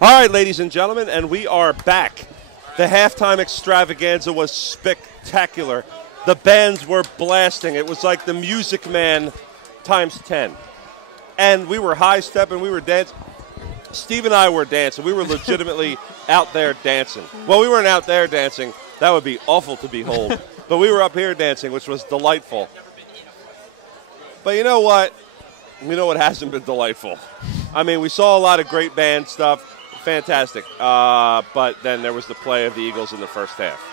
All right, ladies and gentlemen, and we are back. The halftime extravaganza was spectacular. The bands were blasting. It was like the Music Man times 10. And we were high-stepping. We were dancing. Steve and I were dancing. We were legitimately out there dancing. Well, we weren't out there dancing. That would be awful to behold. But we were up here dancing, which was delightful. But you know what? You know what hasn't been delightful? I mean, we saw a lot of great band stuff. Fantastic. But then there was the play of the Eagles in the first half.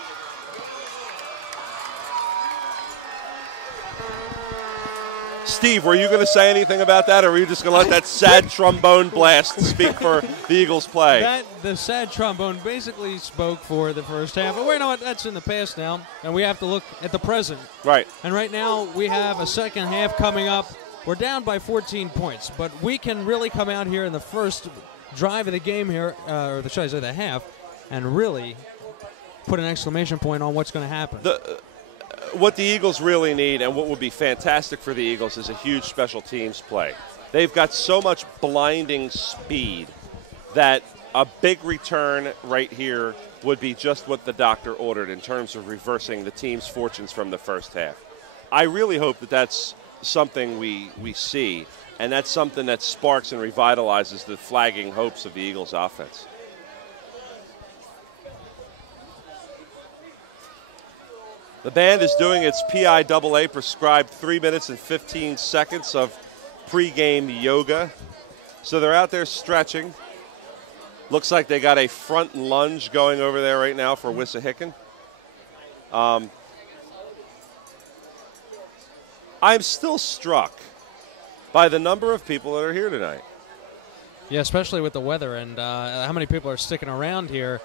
Steve, were you going to say anything about that, or were you just going to let that sad trombone blast speak for the Eagles' play? The sad trombone basically spoke for the first half. But you know what? That's in the past now, and we have to look at the present. Right. And right now we have a second half coming up. We're down by 14 points, but we can really come out here in the first drive of the game here, or should I say the half, and really put an exclamation point on what's going to happen. What the Eagles really need, and what would be fantastic for the Eagles, is a huge special teams play. They've got so much blinding speed that a big return right here would be just what the doctor ordered in terms of reversing the team's fortunes from the first half. I really hope that that's something we see, and that's something that sparks and revitalizes the flagging hopes of the Eagles' offense. The band is doing its PIAA prescribed 3 minutes and 15 seconds of pregame yoga. So they're out there stretching. Looks like they got a front lunge going over there right now for Wissahickon. I'm still struck by the number of people that are here tonight. Yeah, especially with the weather and how many people are sticking around here.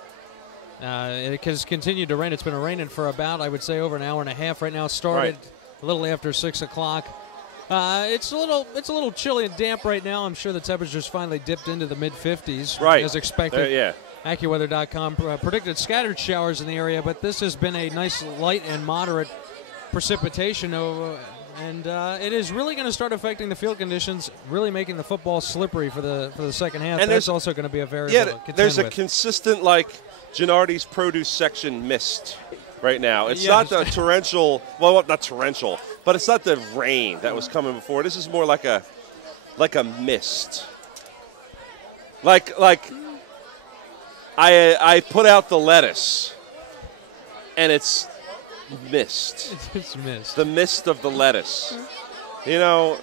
It has continued to rain. It's been raining for about, I would say, over an hour and a half. Right now, it started a little after 6 o'clock. It's a little chilly and damp right now. I'm sure the temperature's finally dipped into the mid-50s, as expected. AccuWeather.com predicted scattered showers in the area, but this has been a nice light and moderate precipitation and it is really going to start affecting the field conditions, really making the football slippery for the second half. And that's also going to be a variable. Yeah, there's a consistent, Gennardi's produce section mist right now. It's not the torrential, well, not torrential, but it's not the rain that was coming before. This is more like a mist. I put out the lettuce, and it's mist. It's mist. The mist of the lettuce. You know,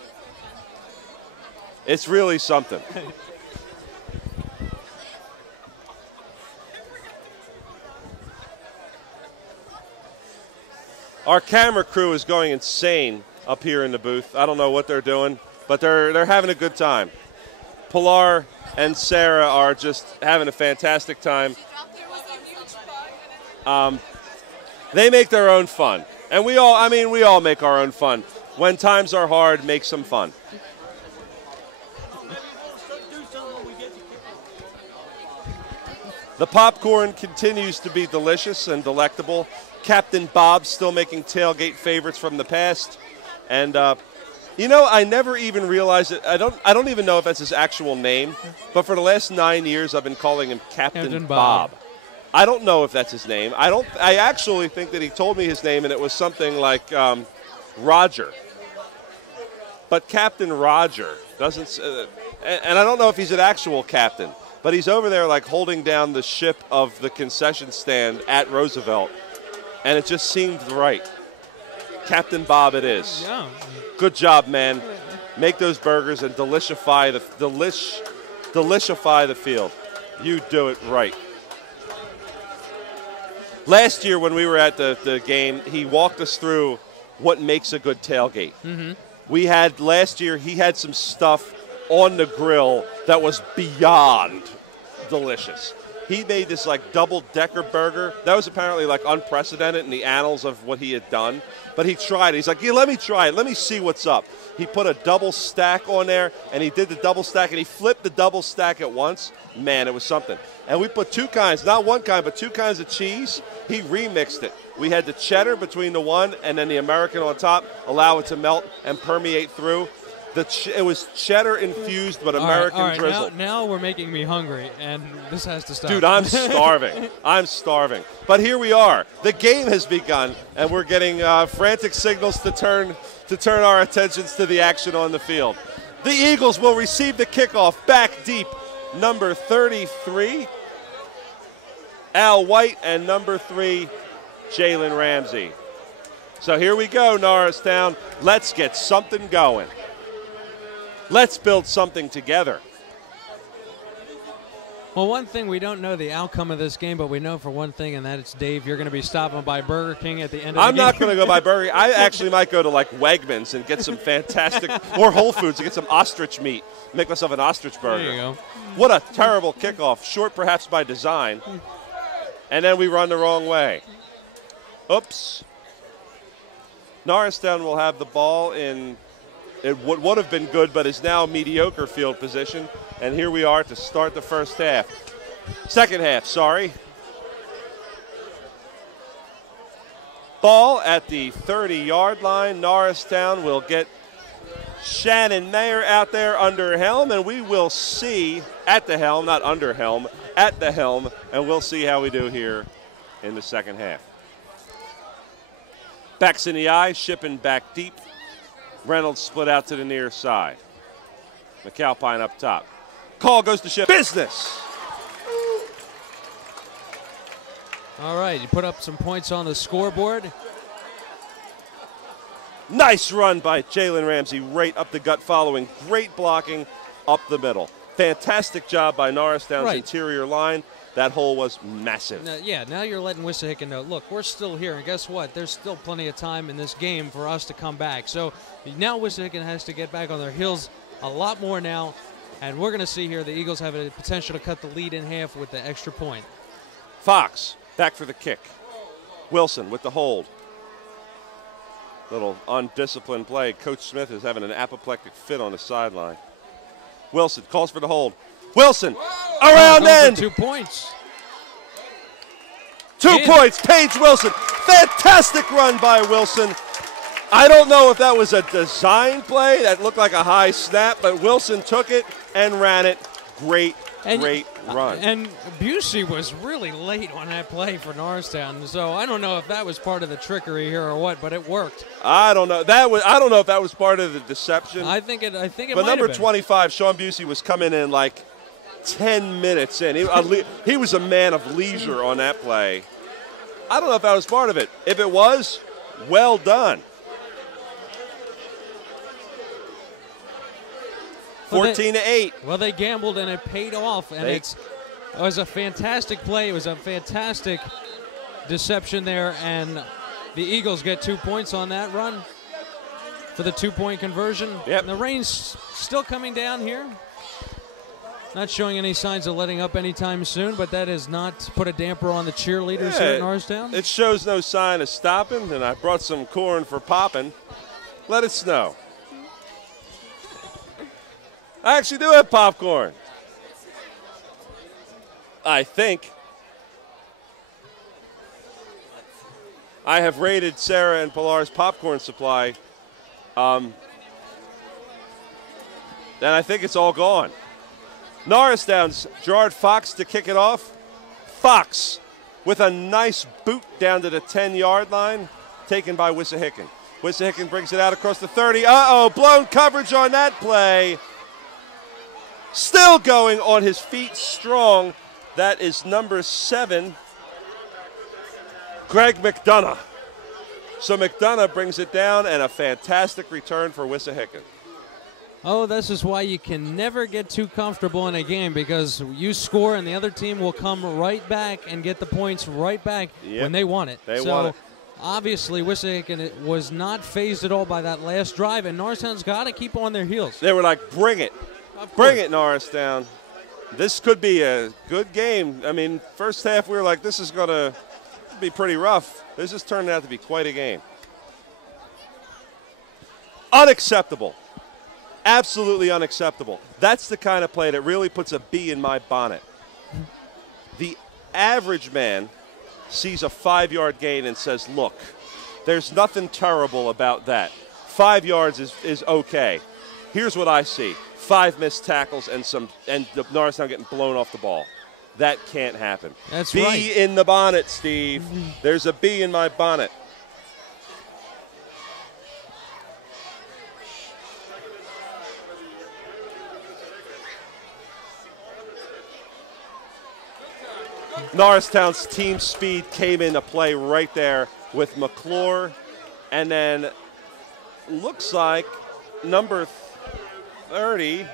it's really something. Our camera crew is going insane up here in the booth. I don't know what they're doing, but they're having a good time. Pilar and Sarah are just having a fantastic time. They make their own fun. And we all make our own fun. When times are hard, make some fun. The popcorn continues to be delicious and delectable. Captain Bob's still making tailgate favorites from the past. And, I never even realized it. I don't even know if that's his actual name. But for the last 9 years, I've been calling him Captain Bob. I don't know if that's his name. I actually think that he told me his name, and it was something like Roger. But Captain Roger doesn't, and I don't know if he's an actual captain, but he's over there holding down the ship of the concession stand at Roosevelt, and it just seemed right. Captain Bob it is. Yeah. Good job, man. Make those burgers and delishify the field. You do it right. Last year when we were at the game, he walked us through what makes a good tailgate. Mm-hmm. Last year, he had some stuff on the grill that was beyond delicious. He made this double-decker burger. That was apparently unprecedented in the annals of what he had done. But he tried it. He's like, yeah, let me try it. Let me see what's up. He put a double stack on there, and he did the double stack, and he flipped the double stack at once. Man, it was something. And we put two kinds, not one kind, but two kinds of cheese. He remixed it. We had the cheddar between the one and then the American on top, allow it to melt and permeate through. It was cheddar infused, but American all right, drizzle. Now we're making me hungry, and this has to stop. Dude, I'm starving. I'm starving. But here we are. The game has begun, and we're getting frantic signals to turn our attentions to the action on the field. The Eagles will receive the kickoff back deep. Number 33, Al White, and number 3, Jalen Ramsey. So here we go, Norristown. Let's get something going. Let's build something together. Well, one thing, we don't know the outcome of this game, but we know for one thing, and that it's, Dave, you're going to be stopping by Burger King at the end of the game. I'm not going to go by Burger King. I actually might go to like Wegmans and get some fantastic, or Whole Foods and get some ostrich meat. Make myself an ostrich burger. There you go. What a terrible kickoff, short perhaps by design. And then we run the wrong way. Oops. Norristown will have the ball in what would have been good, but is now mediocre field position. And here we are to start the first half. Second half, sorry. Ball at the 30-yard line. Norristown will get Shannon Mayer out there under helm, and we will see at the helm, not under helm, at the helm, and we'll see how we do here in the second half. Backs in the eye, shipping back deep. Reynolds split out to the near side. McAlpine up top. Call goes to Ship. Business! All right, you put up some points on the scoreboard. Nice run by Jalen Ramsey, right up the gut following. Great blocking up the middle. Fantastic job by Norristown's interior line. That hole was massive. Now you're letting Wissahickon know, look, we're still here, and guess what? There's still plenty of time in this game for us to come back. So now Wissahickon has to get back on their heels a lot more now, and we're going to see here the Eagles have a potential to cut the lead in half with the extra point. Fox back for the kick. Wilson with the hold. Little undisciplined play. Coach Smith is having an apoplectic fit on the sideline. Wilson calls for the hold. Wilson around end. 2 points. 2 points. Paige Wilson. Fantastic run by Wilson. I don't know if that was a design play that looked like a high snap, but Wilson took it and ran it. Great run. And Busey was really late on that play for Norristown, so I don't know if that was part of the trickery here or what, but it worked. I don't know. I don't know if that was part of the deception. I think it. But number 25, Sean Busey, was coming in like 10 minutes in. He was a man of leisure on that play. I don't know if that was part of it. If it was, well done. 14-8. Well, they gambled and it paid off, and it was a fantastic play. It was a fantastic deception there, and the Eagles get 2 points on that run for the 2-point conversion. Yep. And the rain's still coming down here. Not showing any signs of letting up anytime soon, but that has not put a damper on the cheerleaders here at Norristown. It shows no sign of stopping, and I brought some corn for popping. Let it snow. I actually do have popcorn. I think. I have raided Sarah and Pilar's popcorn supply. And I think it's all gone. Norristown's Gerard Fox to kick it off. Fox with a nice boot down to the 10-yard line, taken by Wissahickon. Wissahickon brings it out across the 30. Blown coverage on that play. Still going on his feet strong. That is number 7, Greg McDonough. So McDonough brings it down, and a fantastic return for Wissahickon. Oh, this is why you can never get too comfortable in a game, because you score and the other team will come right back and get the points right back when they want it. They want it. Obviously, Wissahickon was not fazed at all by that last drive, and Norristown's got to keep on their heels. They were like, bring it. Bring it, Norristown. This could be a good game. I mean, first half we were like, this is going to be pretty rough. This has turned out to be quite a game. Unacceptable. Absolutely unacceptable. That's the kind of play that really puts a bee in my bonnet. The average man sees a 5-yard gain and says, look, there's nothing terrible about that. 5 yards is okay. Here's what I see: 5 missed tackles and the Norristown getting blown off the ball. That can't happen. That's bee right. in the bonnet, Steve. There's a bee in my bonnet. Norristown's team speed came into play right there with McClure, and then looks like number 30,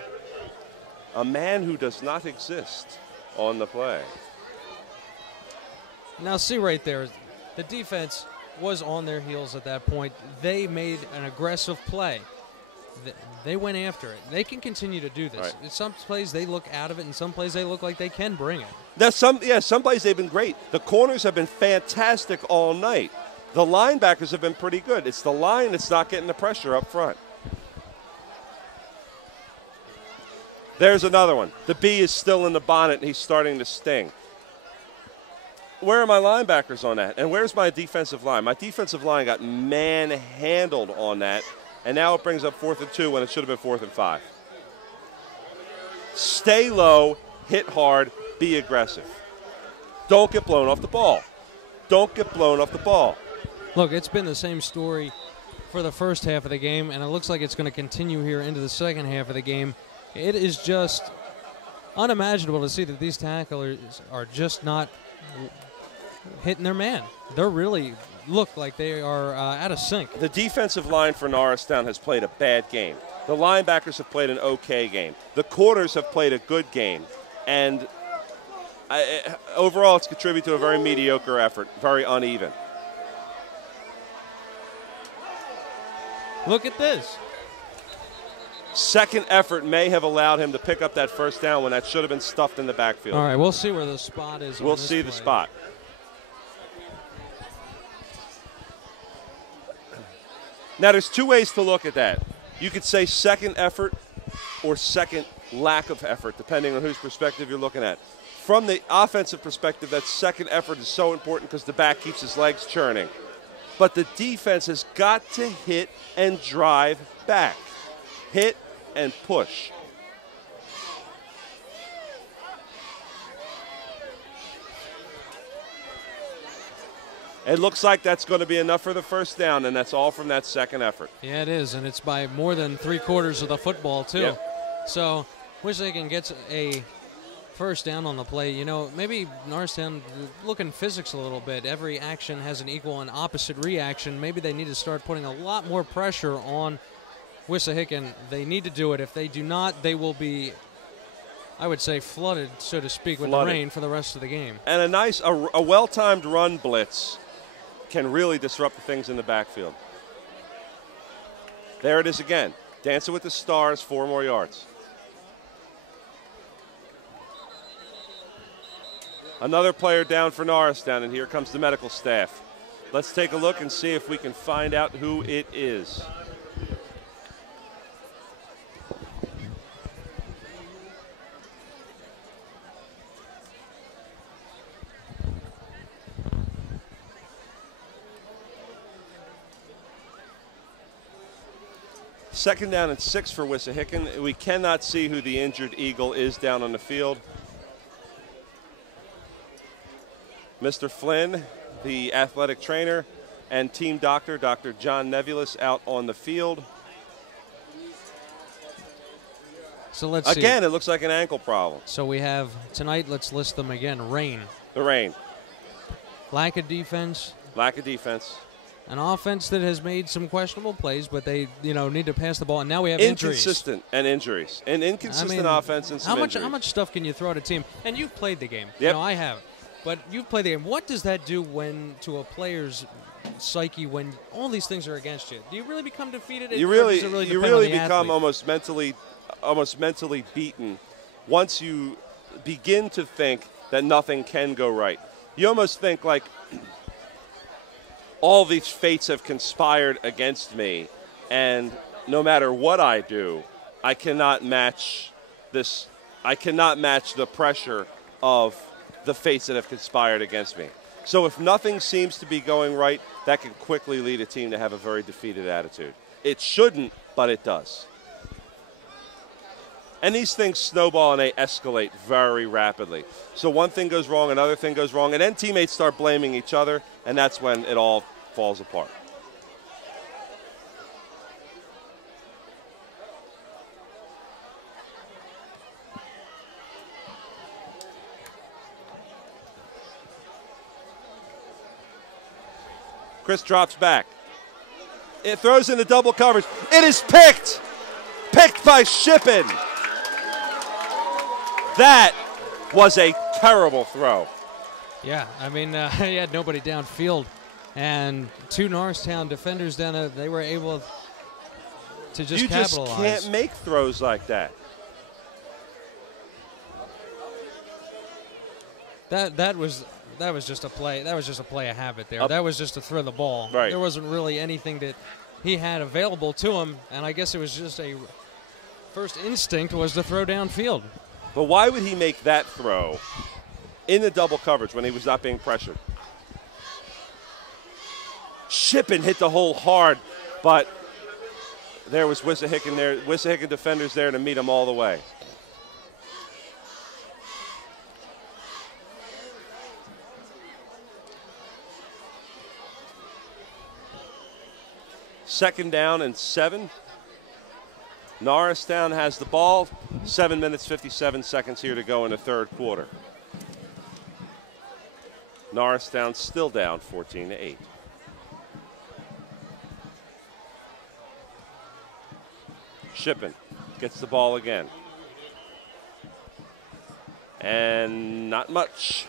a man who does not exist on the play. Now, see right there, the defense was on their heels at that point. They made an aggressive play. They went after it. They can continue to do this. Right. In some plays they look out of it, in some plays they look like they can bring it. Some plays they've been great. The corners have been fantastic all night. The linebackers have been pretty good. It's the line that's not getting the pressure up front. There's another one. The bee is still in the bonnet, and he's starting to sting. Where are my linebackers on that? And where's my defensive line? My defensive line got manhandled on that, and now it brings up 4th and 2 when it should have been 4th and 5. Stay low, hit hard, be aggressive. Don't get blown off the ball. Don't get blown off the ball. Look, it's been the same story for the first half of the game, and it looks like it's going to continue here into the second half of the game. It is just unimaginable to see that these tacklers are just not hitting their man. They're really look like they are out of sync. The defensive line for Norristown has played a bad game. The linebackers have played an okay game. The corners have played a good game. And overall, it's contributed to a very mediocre effort, very uneven. Look at this. Second effort may have allowed him to pick up that first down when that should have been stuffed in the backfield. All right, we'll see where the spot is. We'll see the spot. Now, there's 2 ways to look at that. You could say second effort or second lack of effort, depending on whose perspective you're looking at. From the offensive perspective, that second effort is so important because the back keeps his legs churning. But the defense has got to hit and drive back. Hit and push. It looks like that's going to be enough for the first down, and that's all from that second effort. Yeah, it is, and it's by more than 3/4 of the football, too. Yep. So, Wissahickon gets a first down on the play. You know, maybe Norristown looking physics a little bit. Every action has an equal and opposite reaction. Maybe they need to start putting a lot more pressure on Wissahickon. They need to do it. If they do not, they will be, I would say, flooded, so to speak, with the rain for the rest of the game. And a well-timed run blitz can really disrupt the things in the backfield. There it is again. Dancing with the Stars, 4 more yards. Another player down for Norristown, and here comes the medical staff. Let's take a look and see if we can find out who it is. Second down and 6 for Wissahickon. We cannot see who the injured Eagle is down on the field. Mr. Flynn, the athletic trainer, and team doctor, Dr. John Nevulis, out on the field. So let's see. Again, it looks like an ankle problem. So we have tonight, let's list them again. Rain. The rain. Lack of defense. Lack of defense. An offense that has made some questionable plays, but they, need to pass the ball. And now we have injuries. Inconsistent and injuries. An inconsistent offense and some injuries. How much stuff can you throw at a team? And you've played the game. Yep. I have. But you've played the game. What does that do to a player's psyche when all these things are against you? Do you really become defeated? You really become almost mentally beaten once you begin to think that nothing can go right. You almost think like all these fates have conspired against me, and no matter what I do, I cannot match this. I cannot match the pressure of the fates that have conspired against me. So if nothing seems to be going right, that can quickly lead a team to have a very defeated attitude. It shouldn't, but it does. And these things snowball and they escalate very rapidly. So one thing goes wrong, another thing goes wrong, and then teammates start blaming each other, and that's when it all falls apart. Chris drops back. It throws into double coverage. It is picked. Picked by Shippen. That was a terrible throw. Yeah, I mean, he had nobody downfield. And 2 Norristown defenders down there, they were able to just capitalize. You just can't make throws like that. That was just a play. That was just a play of habit there. That was just to throw the ball. Right. There wasn't really anything that he had available to him, and I guess it was just a first instinct was to throw downfield. But why would he make that throw in the double coverage when he was not being pressured? Shippen hit the hole hard, but there was Wissahickon there. Wissahickon defenders there to meet him all the way. Second down and 7. Norristown has the ball. 7 minutes, 57 seconds here to go in the third quarter. Norristown still down 14-8. Shippen gets the ball again. And not much.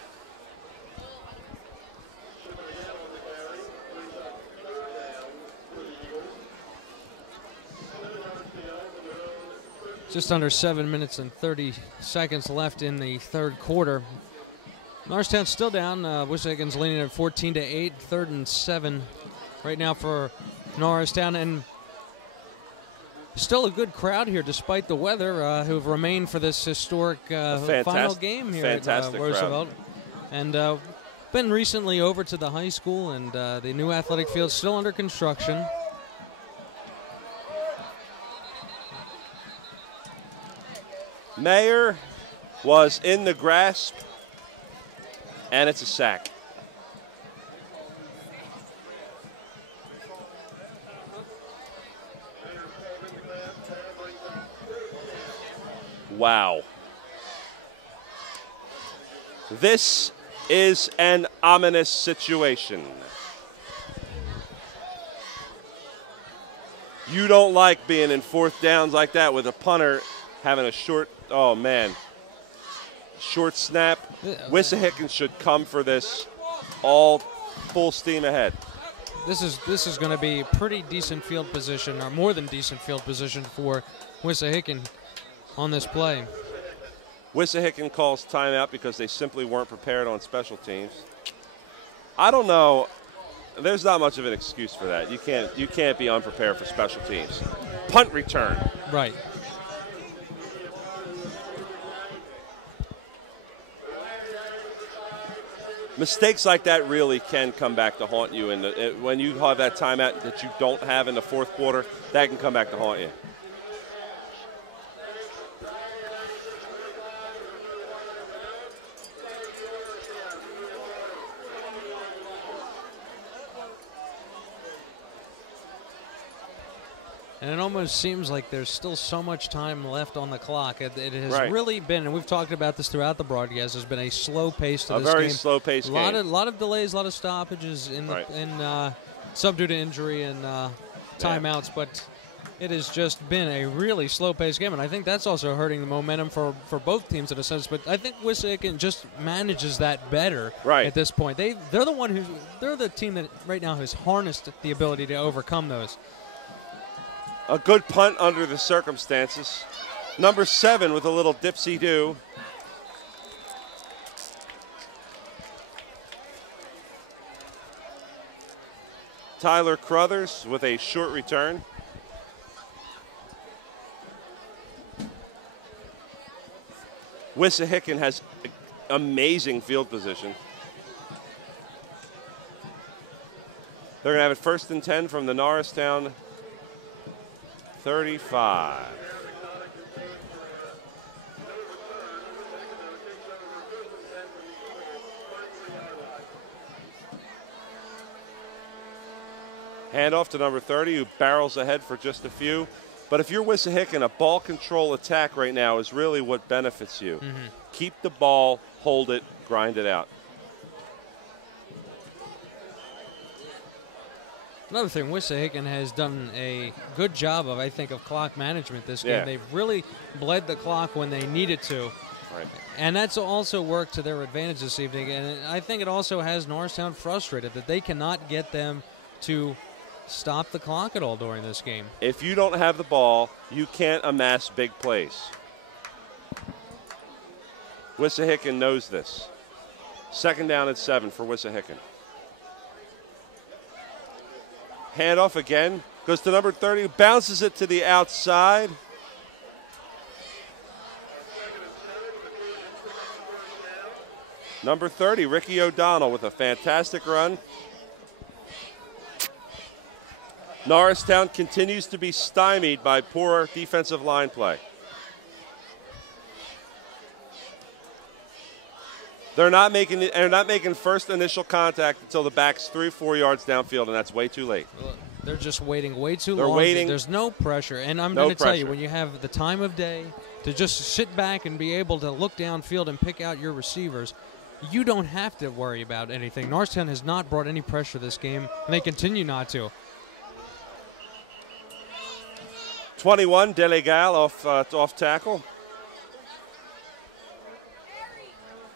Just under 7 minutes and 30 seconds left in the third quarter. Norristown's still down. Wissahickons leading at 14-8. 3rd and 7 right now for Norristown. And still a good crowd here despite the weather who've remained for this historic final game here at Roosevelt. And been recently over to the high school, and the new athletic field still under construction. Mayer was in the grasp, and it's a sack. Wow. This is an ominous situation. You don't like being in 4th downs like that with a punter having a short, oh man, short snap. Wissahickon should come for this all full steam ahead. This is going to be pretty decent field position, or more than decent field position for Wissahickon on this play. Wissahickon calls timeout because they simply weren't prepared on special teams. I don't know. There's not much of an excuse for that. You can't be unprepared for special teams. Punt return. Right. Mistakes like that really can come back to haunt you. And when you have that timeout that you don't have in the 4th quarter, that can come back to haunt you. And it almost seems like there's still so much time left on the clock. It has really been, and we've talked about this throughout the broadcast, there's been a slow pace to this game. A very slow pace game. A lot of delays, a lot of stoppages in sub due to injury and timeouts, but it has just been a really slow-paced game, and I think that's also hurting the momentum for both teams in a sense. But I think Wissahickon just manages that better at this point. They're the team that right now has harnessed the ability to overcome those. A good punt under the circumstances. Number 7 with a little dipsy-do. Tyler Crothers with a short return. Wissahickon has amazing field position. They're going to have it 1st and 10 from the Norristown 35. Handoff to number 30, who barrels ahead for just a few. But if you're Wissahickon, a ball control attack right now is really what benefits you. Keep the ball, hold it, grind it out. Another thing, Wissahickon has done a good job of, I think, of clock management this game. They've really bled the clock when they needed to. Right. And that's also worked to their advantage this evening. And I think it also has Norristown frustrated that they cannot get them to stop the clock at all during this game. If you don't have the ball, you can't amass big plays. Wissahickon knows this. 2nd down and 7 for Wissahickon. Handoff again. Goes to number 30. Bounces it to the outside. Number 30, Ricky O'Donnell with a fantastic run. Norristown continues to be stymied by poor defensive line play. They're not making first initial contact until the back's 3 or 4 yards downfield, and that's way too late. They're just waiting way too long. They're waiting. There's no pressure. And I'm going to tell you, when you have the time of day to just sit back and be able to look downfield and pick out your receivers, you don't have to worry about anything. Norristown has not brought any pressure this game, and they continue not to. 21, Delegal off tackle.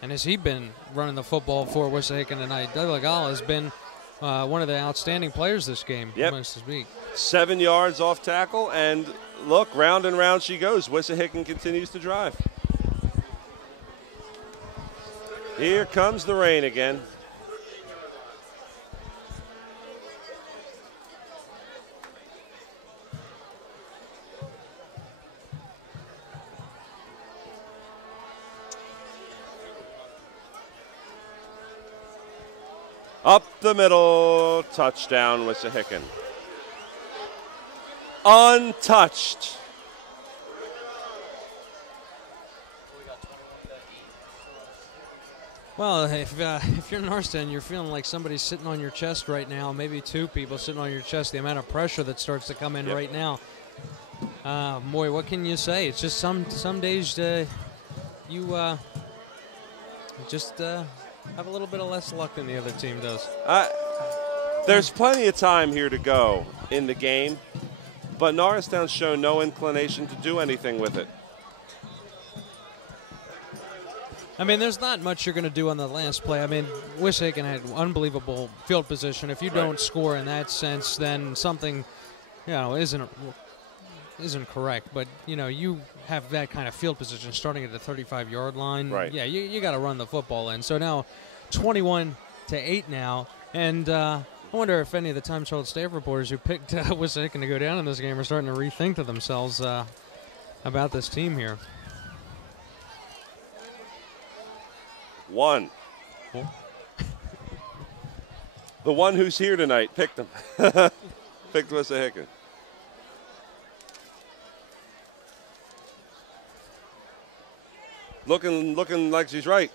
And has he been running the football for Wissahickon tonight? Delegal has been one of the outstanding players this game. This week. 7 yards off tackle, and look, round and round she goes. Wissahickon continues to drive. Here comes the rain again. Up the middle, touchdown, Wissahickon. Untouched. Well, if you're Norristown, you're feeling like somebody's sitting on your chest right now, maybe 2 people sitting on your chest, the amount of pressure that starts to come in right now. Boy, what can you say? It's just some days you just have a little bit of less luck than the other team does. There's plenty of time here to go in the game, but Norristown's shown no inclination to do anything with it. I mean, there's not much you're going to do on the last play. I mean, Wissahickon had unbelievable field position. If you don't score in that sense, then something, isn't correct. But, you have that kind of field position starting at the 35-yard line. Right. Yeah, you got to run the football in. So now 21-8 now. And I wonder if any of the Times Herald staff reporters who picked Wissahickon to go down in this game are starting to rethink to themselves about this team here. One. The one who's here tonight picked them. Picked Wissahickon. Looking like she's right.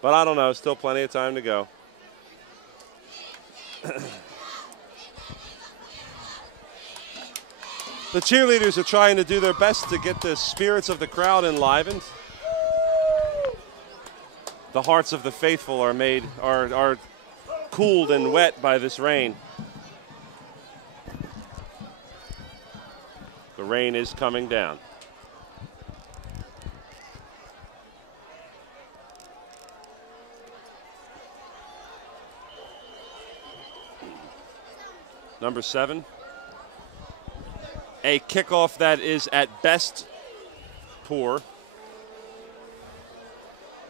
But I don't know. Still plenty of time to go. The cheerleaders are trying to do their best to get the spirits of the crowd enlivened. The hearts of the faithful are cooled and wet by this rain. The rain is coming down. Number 7. A kickoff that is at best poor.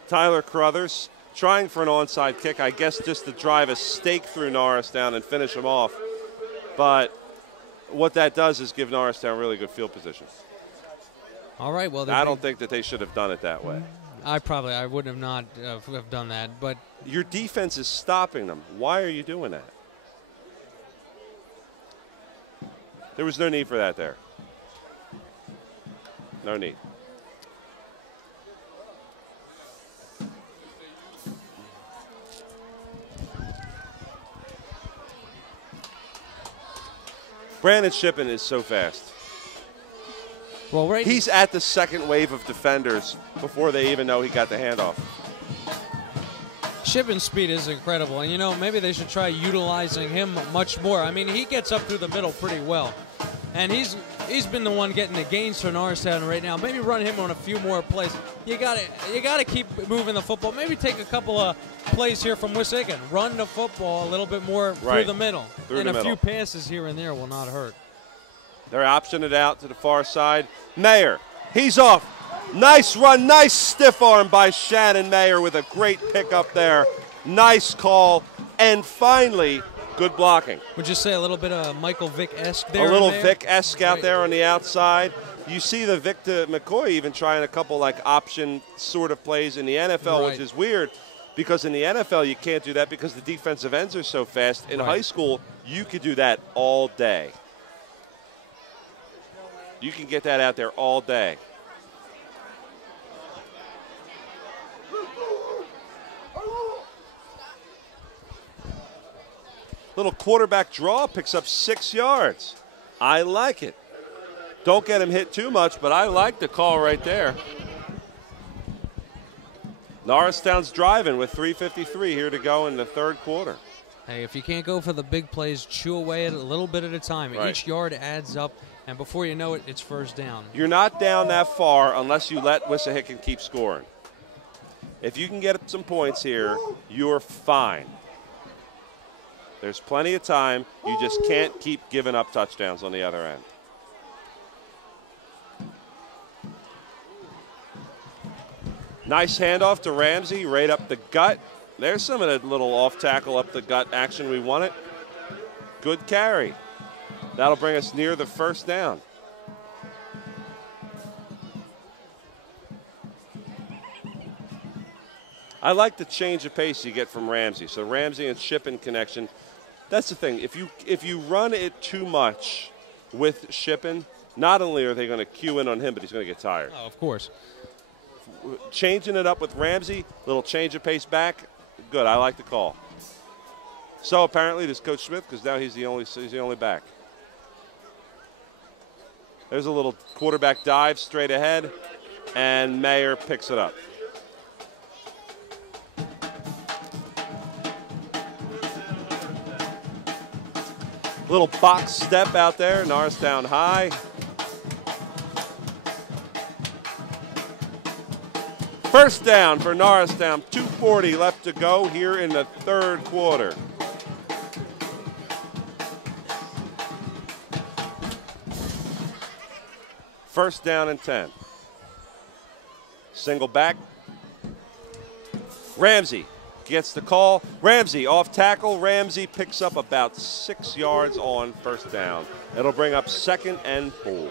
Tyler Carruthers trying for an onside kick, I guess just to drive a stake through Norristown and finish them off. But what that does is give Norristown really good field position. All right, well, I don't think that they should have done it that way. I would have not have done that. But your defense is stopping them. Why are you doing that? There was no need for that there. No need. Brandon Shippen is so fast. Well, he's at the second wave of defenders before they even know he got the handoff. Shippen's speed is incredible, and, you know, maybe they should try utilizing him much more. I mean, he gets up through the middle pretty well, and he's been the one getting the gains for Norristown right now. Maybe run him on a few more plays. You gotta keep moving the football. Maybe take a couple of plays here from Wissahickon. Run the football a little bit more through the middle, and a few passes here and there will not hurt. They're optioning it out to the far side. Mayer, he's off. Nice run, nice stiff arm by Shannon Mayer with a great pickup there. Nice call, and finally, good blocking. Would you say a little bit of Michael Vick-esque there? A little Vick-esque out there on the outside. You see the Victor McCoy even trying a couple like option sort of plays in the NFL, which is weird because in the NFL you can't do that because the defensive ends are so fast. In high school, you could do that all day. You can get that out there all day. Little quarterback draw, picks up 6 yards. I like it. Don't get him hit too much, but I like the call right there. Norristown's driving with 3:53 here to go in the third quarter. Hey, if you can't go for the big plays, chew away at it a little bit at a time. Each yard adds up, and before you know it, it's first down. You're not down that far unless you let Wissahickon keep scoring. If you can get some points here, you're fine. There's plenty of time. You just can't keep giving up touchdowns on the other end. Nice handoff to Ramsey, right up the gut. There's some of that little off tackle up the gut action we wanted. Good carry. That'll bring us near the first down. I like the change of pace you get from Ramsey. So Ramsey and Shippen connection. That's the thing. If you run it too much with Shippen, not only are they going to cue in on him, but he's going to get tired. Oh, of course. Changing it up with Ramsey, little change of pace back. Good. I like the call. So apparently this Coach Smith, because now he's the only back. There's a little quarterback dive straight ahead, and Mayer picks it up. Little box step out there, Norristown high. First down for Norristown, 2:40 left to go here in the third quarter. First down and 10. Single back. Ramsey gets the call. Ramsey off tackle. Ramsey picks up about 6 yards on first down. It'll bring up 2nd and 4.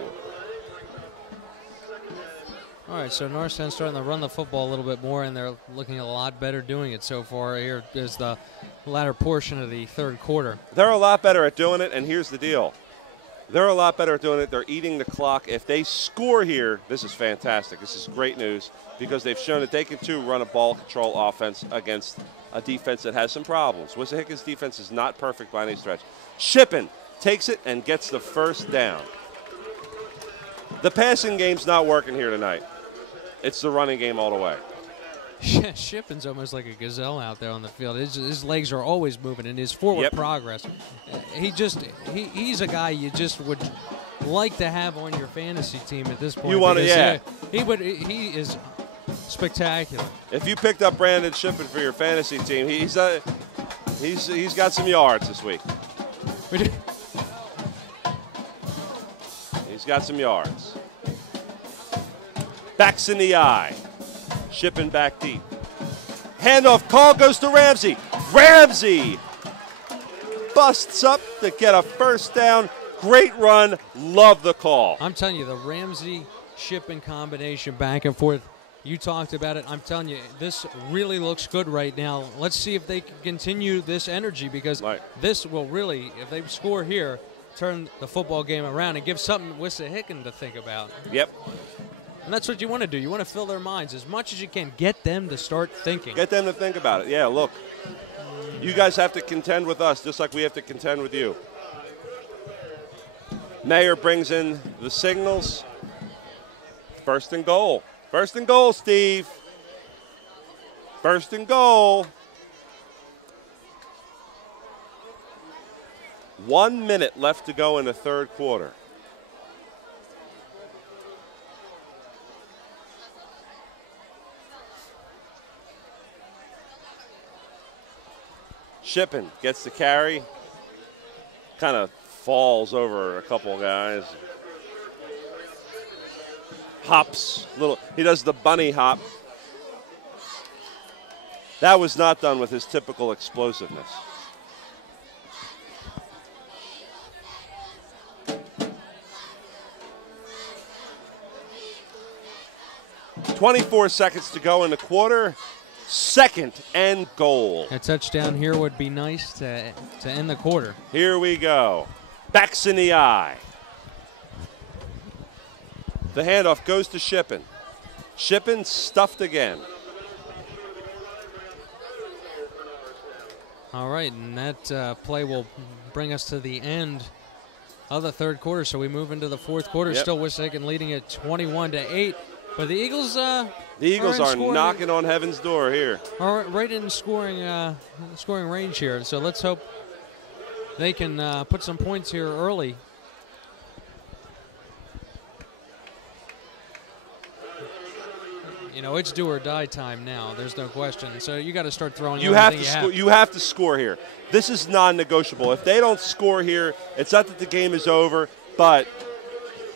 All right, so Norristown's starting to run the football a little bit more, and they're looking a lot better doing it so far. Here is the latter portion of the third quarter. They're a lot better at doing it, and here's the deal. They're a lot better at doing it. They're eating the clock. If they score here, this is fantastic. This is great news because they've shown that they can, too, run a ball control offense against a defense that has some problems. Wissahickons' defense is not perfect by any stretch. Shippen takes it and gets the first down. The passing game's not working here tonight. It's the running game all the way. Shippen's almost like a gazelle out there on the field. His legs are always moving, and his forward progress. He's a guy you just would like to have on your fantasy team at this point. You want to, He is spectacular. If you picked up Brandon Shippen for your fantasy team, he's got some yards this week. He's got some yards. Backs in the eye. Shippen back deep. Handoff call goes to Ramsey. Ramsey busts up to get a first down. Great run. Love the call. I'm telling you, the Ramsey-Shippen combination back and forth, you talked about it. I'm telling you, this really looks good right now. Let's see if they can continue this energy because this will really, if they score here, turn the football game around and give something Wissahickon to think about. Yep. And that's what you want to do. You want to fill their minds as much as you can. Get them to start thinking. Get them to think about it. Yeah, look, you guys have to contend with us just like we have to contend with you. Mayer brings in the signals. First and goal. First and goal, Steve. First and goal. 1 minute left to go in the third quarter. Shippen gets the carry. Kind of falls over a couple of guys. Hops. He does the bunny hop. That was not done with his typical explosiveness. 24 seconds to go in the quarter. Second and goal. A touchdown here would be nice to end the quarter. Here we go. Backs in the eye. The handoff goes to Shippen. Shippen stuffed again. All right, and that play will bring us to the end of the third quarter. So we move into the fourth quarter. Yep. Still Wissahickon leading at 21-8. But the Eagles are knocking on heaven's door here. Are right in scoring range here. So let's hope they can put some points here early. You know, it's do or die time now. There's no question. So you got to start throwing. You have to score here. This is non-negotiable. If they don't score here, it's not that the game is over, but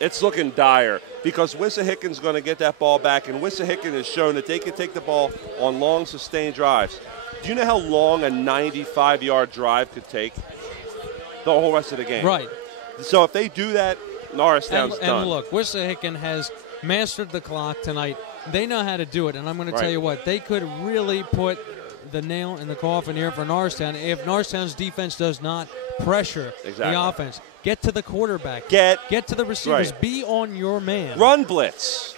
it's looking dire because Wissahickon going to get that ball back, and Wissahickon has shown that they can take the ball on long, sustained drives. Do you know how long a 95-yard drive could take? The whole rest of the game. Right. So if they do that, Norristown's done. And look, Wissahickon has mastered the clock tonight. They know how to do it, and I'm going to tell you what, they could really put the nail in the coffin here for Norristown if Norristown's defense does not pressure the offense. Get to the quarterback. Get to the receivers. Right. Be on your man. Run blitz.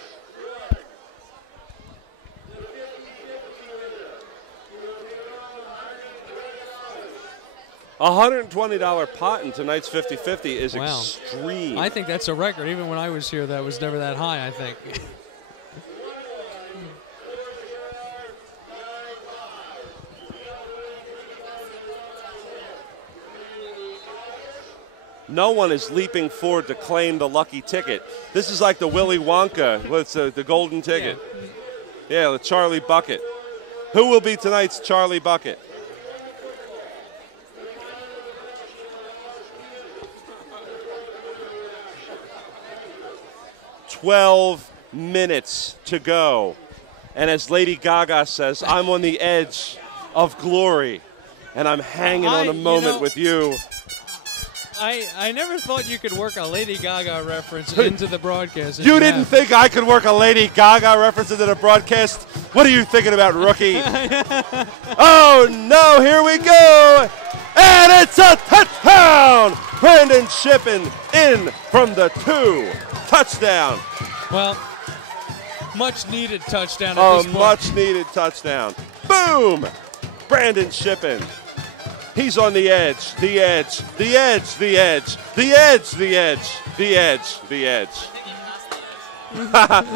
$120 pot in tonight's 50-50 is extreme. I think that's a record. Even when I was here, that was never that high, I think. No one is leaping forward to claim the lucky ticket. This is like the Willy Wonka. What's the golden ticket? Yeah, the Charlie Bucket. Who will be tonight's Charlie Bucket? $12 minutes to go. And as Lady Gaga says, I'm on the edge of glory, and I'm hanging on a moment with you. I never thought you could work a Lady Gaga reference into the broadcast. You didn't think I could work a Lady Gaga reference into the broadcast? What are you thinking about, rookie? Oh, no, here we go. And it's a touchdown. Brandon Shippen in from the 2. Touchdown. Well, much-needed touchdown at this point. Much-needed touchdown. Boom. Brandon Shippen. He's on the edge, the edge, the edge, the edge, the edge, the edge, the edge, the edge.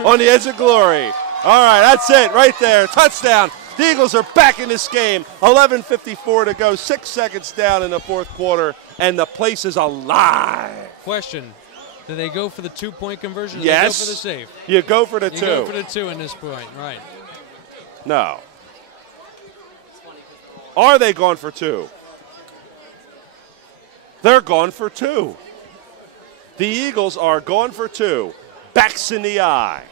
On the edge of glory. All right, that's it right there. Touchdown. The Eagles are back in this game. 11:54 to go, 6 seconds down in the fourth quarter, and the place is alive. Question. Do they go for the 2-point conversion or yes. do they go for the save? You go for the 2. You go for the 2 in this point, right. No. Are they going for 2? They're going for 2. The Eagles are going for 2. Backs in the eye.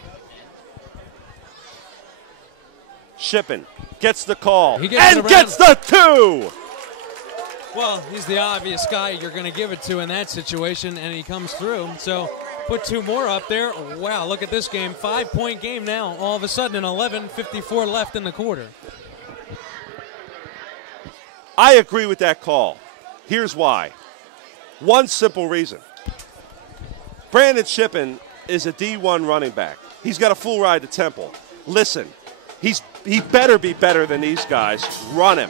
Shippen gets the call gets the 2. Well, he's the obvious guy you're going to give it to in that situation, and he comes through. So put 2 more up there. Wow, look at this game. 5-point game now. All of a sudden, 11:54 left in the quarter. I agree with that call. Here's why. One simple reason. Brandon Shippen is a D1 running back. He's got a full ride to Temple. Listen, he better be better than these guys. Run him.